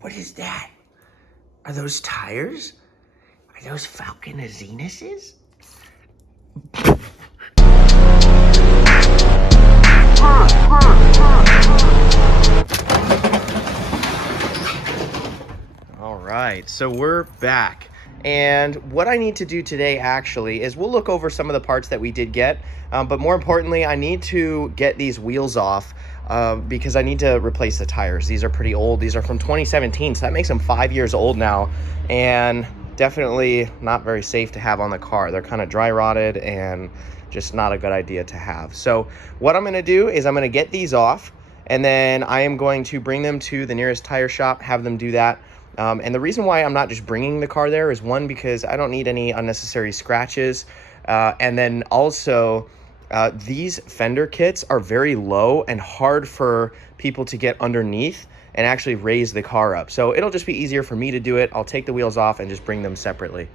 What is that? Are those tires? Are those Falken Azenises? All right, so we're back. And what I need to do today actually is we'll look over some of the parts that we did get, but more importantly, I need to get these wheels off because I need to replace the tires. These are pretty old. These are from 2017, so that makes them 5 years old now, and definitely not very safe to have on the car. They're kind of dry rotted and just not a good idea to have. So what I'm gonna do is I'm gonna get these off, and then I am going to bring them to the nearest tire shop, have them do that. And the reason why I'm not just bringing the car there is, one, because I don't need any unnecessary scratches. And then also, these fender kits are very low and hard for people to get underneath and actually raise the car up. So it'll just be easier for me to do it. I'll take the wheels off and just bring them separately.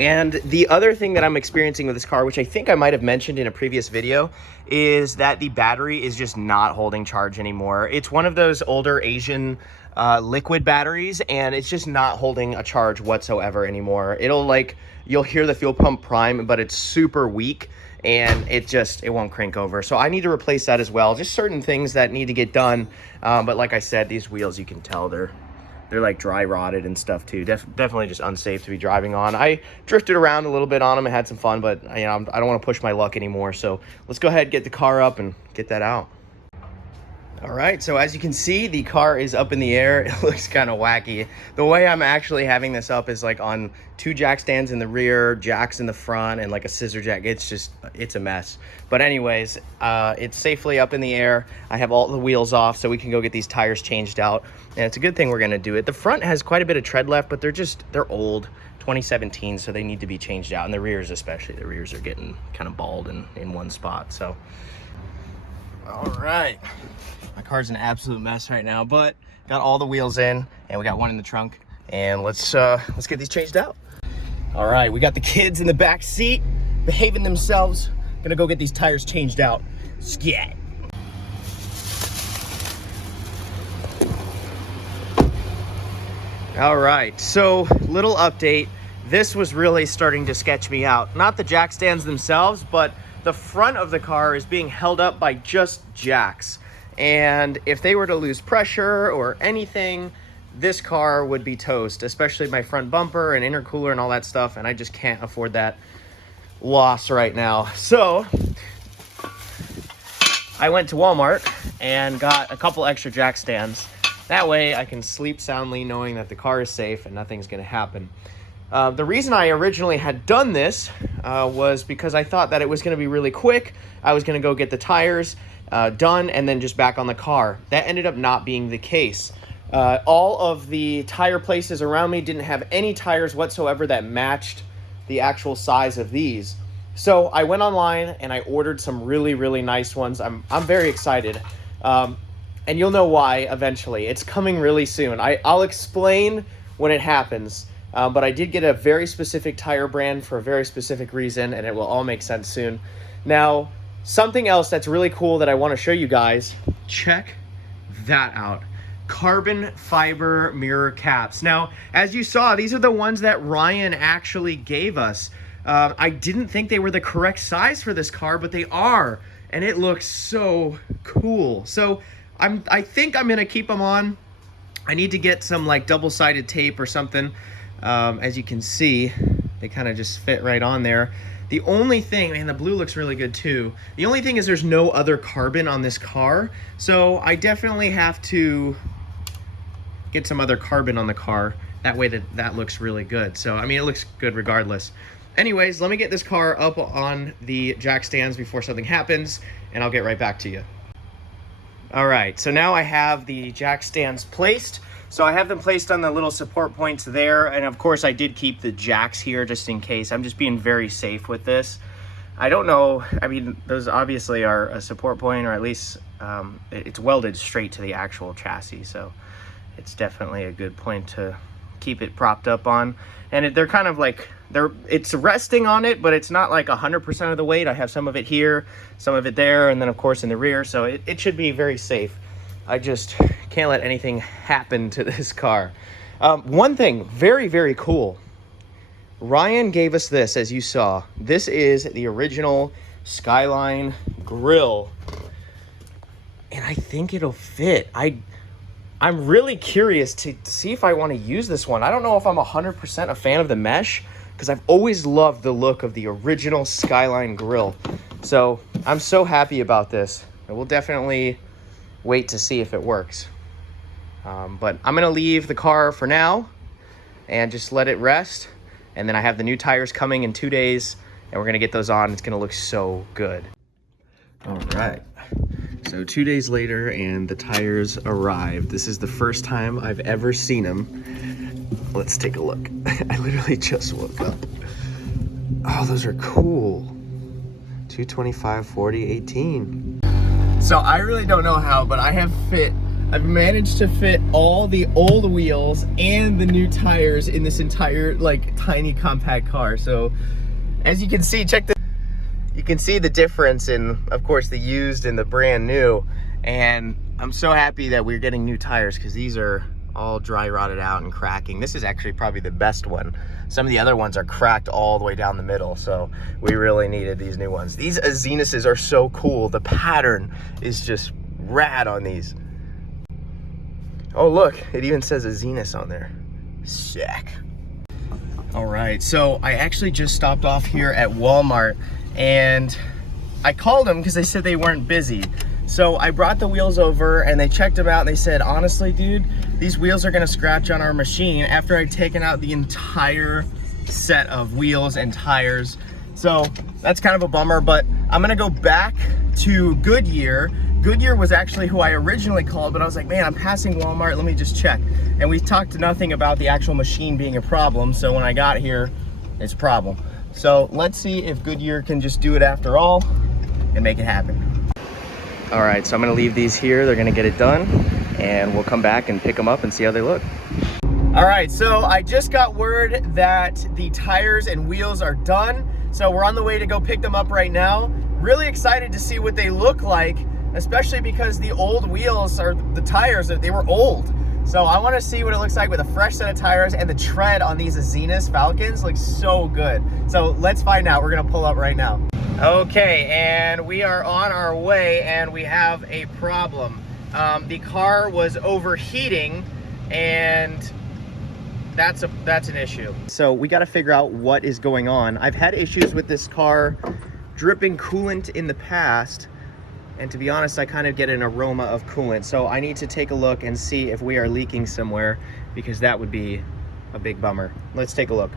And the other thing that I'm experiencing with this car, which I think I might have mentioned in a previous video, is that the battery is just not holding charge anymore. It's one of those older Asian liquid batteries, and it's just not holding a charge whatsoever anymore. You'll hear the fuel pump prime, but it's super weak, and it won't crank over. So I need to replace that as well. Just certain things that need to get done. But like I said, these wheels, you can tell they're like dry rotted and stuff too. Definitely just unsafe to be driving on. I drifted around a little bit on them and had some fun, but I don't want to push my luck anymore. So let's go ahead, get the car up and get that out. All right, so as you can see, the car is up in the air. It looks kind of wacky. The way I'm actually having this up is like on 2 jack stands in the rear, jacks in the front, and like a scissor jack. It's a mess. But anyways, it's safely up in the air. I have all the wheels off so we can go get these tires changed out. And it's a good thing we're gonna do it. The front has quite a bit of tread left, but they're old, 2017, so they need to be changed out. And the rears especially, the rears are getting kind of bald in one spot, so. All right. My car's an absolute mess right now, but got all the wheels in, and we got one in the trunk, and let's get these changed out. All right, we got the kids in the back seat, behaving themselves. Gonna go get these tires changed out. Scat. All right, so little update. This was really starting to sketch me out. Not the jack stands themselves, but the front of the car is being held up by just jacks. And if they were to lose pressure or anything, this car would be toast, especially my front bumper and intercooler and all that stuff. And I just can't afford that loss right now. So I went to Walmart and got a couple extra jack stands. That way I can sleep soundly knowing that the car is safe and nothing's gonna happen. The reason I originally had done this was because I thought that it was gonna be really quick. I was gonna go get the tires done and then just back on the car. That ended up not being the case. All of the tire places around me didn't have any tires whatsoever that matched the actual size of these. So I went online and I ordered some really, really nice ones. I'm very excited. And you'll know why eventually. It's coming really soon. I'll explain when it happens. But I did get a very specific tire brand for a very specific reason, and it will all make sense soon. Now, something else that's really cool that I want to show you guys, check that out. Carbon fiber mirror caps. Now, as you saw, these are the ones that Ryan actually gave us. I didn't think they were the correct size for this car, but they are, and it looks so cool. So I think I'm gonna keep them on. I need to get some like double-sided tape or something. As you can see, they kind of just fit right on there. The only thing, man, the blue looks really good too. The only thing is there's no other carbon on this car. So I definitely have to get some other carbon on the car. That way that looks really good. So, I mean, it looks good regardless. Anyways, let me get this car up on the jack stands before something happens, and I'll get right back to you. All right, so now I have the jack stands placed. So I have them placed on the little support points there, and of course I did keep the jacks here just in case. I'm just being very safe with this. I don't know, I mean, those obviously are a support point, or at least it's welded straight to the actual chassis, so it's definitely a good point to keep it propped up on. And they're kind of like, it's resting on it, but it's not like 100% of the weight. I have some of it here, some of it there, and then of course in the rear, so it should be very safe. I just can't let anything happen to this car. One thing, very, very cool. Ryan gave us this, as you saw. This is the original Skyline grill. And I think it'll fit. I'm really curious to see if I want to use this one. I don't know if I'm 100% a fan of the mesh, because I've always loved the look of the original Skyline grill. So I'm so happy about this. And we'll definitely wait to see if it works. But I'm gonna leave the car for now and just let it rest. And then I have the new tires coming in 2 days, and we're gonna get those on. It's gonna look so good. All right. So 2 days later, and the tires arrived. This is the first time I've ever seen them. Let's take a look. I literally just woke up. Oh, those are cool. 225, 40, 18. So I really don't know how, but I've managed to fit all the old wheels and the new tires in this entire, like, tiny compact car. So as you can see, check this. You can see the difference in, of course, the used and the brand new. And I'm so happy that we're getting new tires, because these are all dry rotted out and cracking. This is actually probably the best one. Some of the other ones are cracked all the way down the middle, so we really needed these new ones. These Azenises are so cool. The pattern is just rad on these. Oh look, it even says Azenis on there. Sick. All right, so I actually just stopped off here at Walmart, and I called them because they said they weren't busy. So I brought the wheels over and they checked them out, and they said, honestly, dude, these wheels are gonna scratch on our machine after I'd taken out the entire set of wheels and tires. So that's kind of a bummer, but I'm gonna go back to Goodyear. Goodyear was actually who I originally called, but I was like, man, I'm passing Walmart, let me just check. And we talked nothing about the actual machine being a problem, so when I got here, it's a problem. So let's see if Goodyear can just do it after all and make it happen. All right, so I'm gonna leave these here. They're gonna get it done, and we'll come back and pick them up and see how they look. All right, so I just got word that the tires and wheels are done. So we're on the way to go pick them up right now. Really excited to see what they look like, especially because the old wheels, or the tires, they were old. So I want to see what it looks like with a fresh set of tires, and the tread on these Azenis Falcons looks so good. So let's find out. We're gonna pull up right now. Okay, and we are on our way, and we have a problem. The car was overheating, and that's an issue. So we got to figure out what is going on. I've had issues with this car dripping coolant in the past, and to be honest, I kind of get an aroma of coolant. So I need to take a look and see if we are leaking somewhere, because that would be a big bummer. Let's take a look.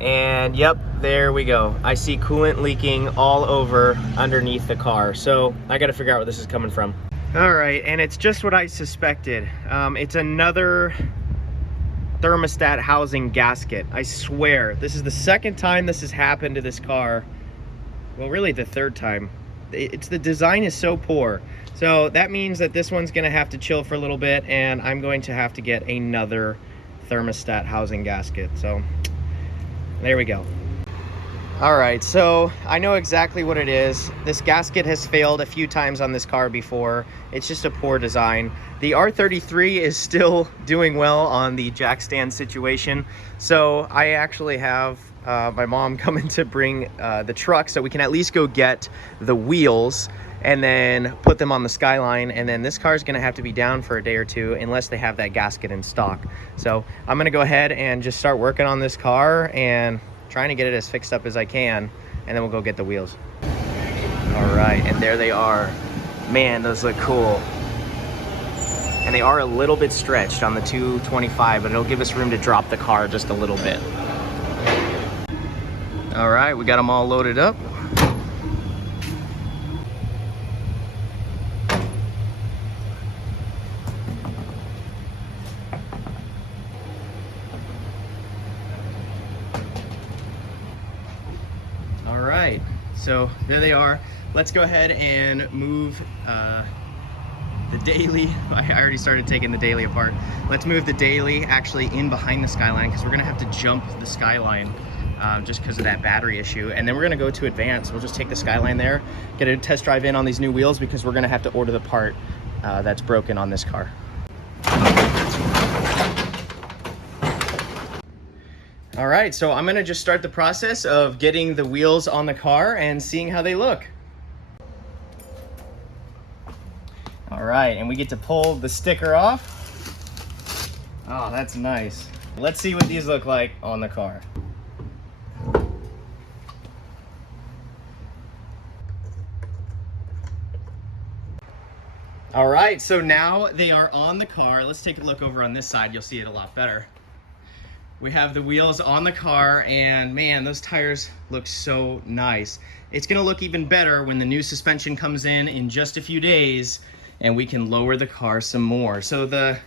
And yep, there we go. I see coolant leaking all over underneath the car. So I got to figure out where this is coming from. All right, and it's just what I suspected. It's another thermostat housing gasket. I swear, this is the second time this has happened to this car. Well, really the third time. The design is so poor. So that means that this one's gonna have to chill for a little bit, and I'm going to have to get another thermostat housing gasket. So there we go. All right, so I know exactly what it is. This gasket has failed a few times on this car before. It's just a poor design. The R33 is still doing well on the jack stand situation. So I actually have my mom coming to bring the truck so we can at least go get the wheels and then put them on the Skyline. And then this car is gonna have to be down for a day or two unless they have that gasket in stock. So I'm gonna go ahead and just start working on this car and trying to get it as fixed up as I can, and then we'll go get the wheels. All right, and there they are. Man, those look cool. And they are a little bit stretched on the 225, but it'll give us room to drop the car just a little bit. All right, we got them all loaded up. All right, so there they are. Let's go ahead and move the daily. I already started taking the daily apart. Let's move the daily actually in behind the Skyline, because we're gonna have to jump the Skyline just because of that battery issue. And then we're gonna go to advanced. We'll just take the Skyline there, get a test drive in on these new wheels, because we're gonna have to order the part that's broken on this car. All right, so I'm gonna just start the process of getting the wheels on the car and seeing how they look. All right, and we get to pull the sticker off. Oh, that's nice. Let's see what these look like on the car. All right, so now they are on the car. Let's take a look over on this side. You'll see it a lot better. We have the wheels on the car, and man, those tires look so nice. It's gonna look even better when the new suspension comes in just a few days, and we can lower the car some more. So the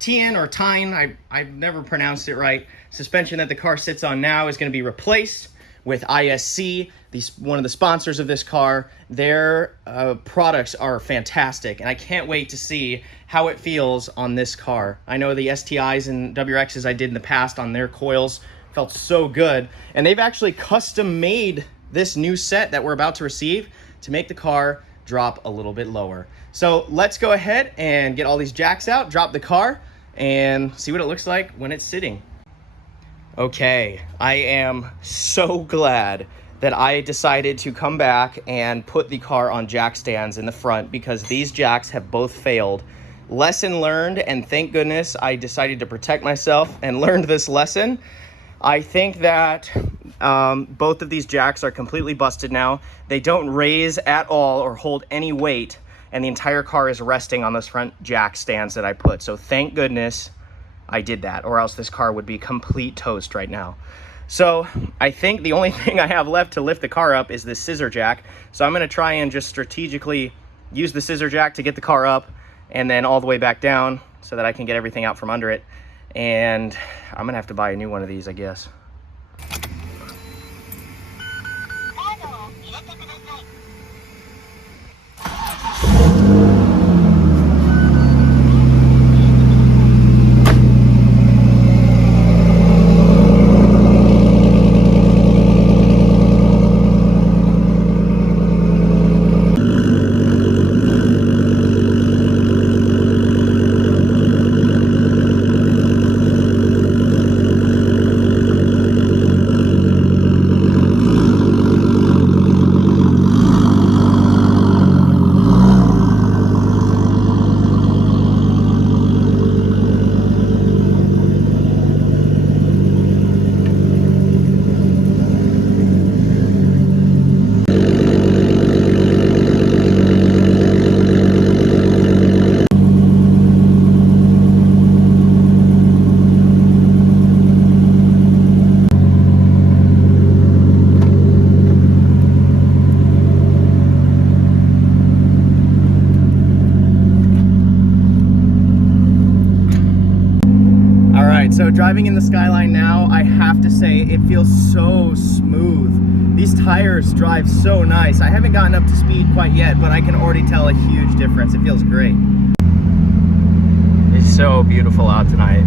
TN or Tyne, I've never pronounced it right, suspension that the car sits on now is gonna be replaced with ISC, one of the sponsors of this car. Their products are fantastic, and I can't wait to see how it feels on this car. I know the STIs and WRXs I did in the past on their coils felt so good, and they've actually custom made this new set that we're about to receive to make the car drop a little bit lower. So let's go ahead and get all these jacks out, drop the car, and see what it looks like when it's sitting. Okay, I am so glad that I decided to come back and put the car on jack stands in the front, because these jacks have both failed. Lesson learned, and thank goodness I decided to protect myself and learned this lesson. I think that both of these jacks are completely busted now. They don't raise at all or hold any weight, and the entire car is resting on those front jack stands that I put. So thank goodness I did that, or else this car would be complete toast right now. So I think the only thing I have left to lift the car up is this scissor jack. So I'm gonna try and just strategically use the scissor jack to get the car up and then all the way back down so that I can get everything out from under it. And I'm gonna have to buy a new one of these, I guess. So driving in the Skyline now, I have to say it feels so smooth. These tires drive so nice. I haven't gotten up to speed quite yet, but I can already tell a huge difference. It feels great. It's so beautiful out tonight.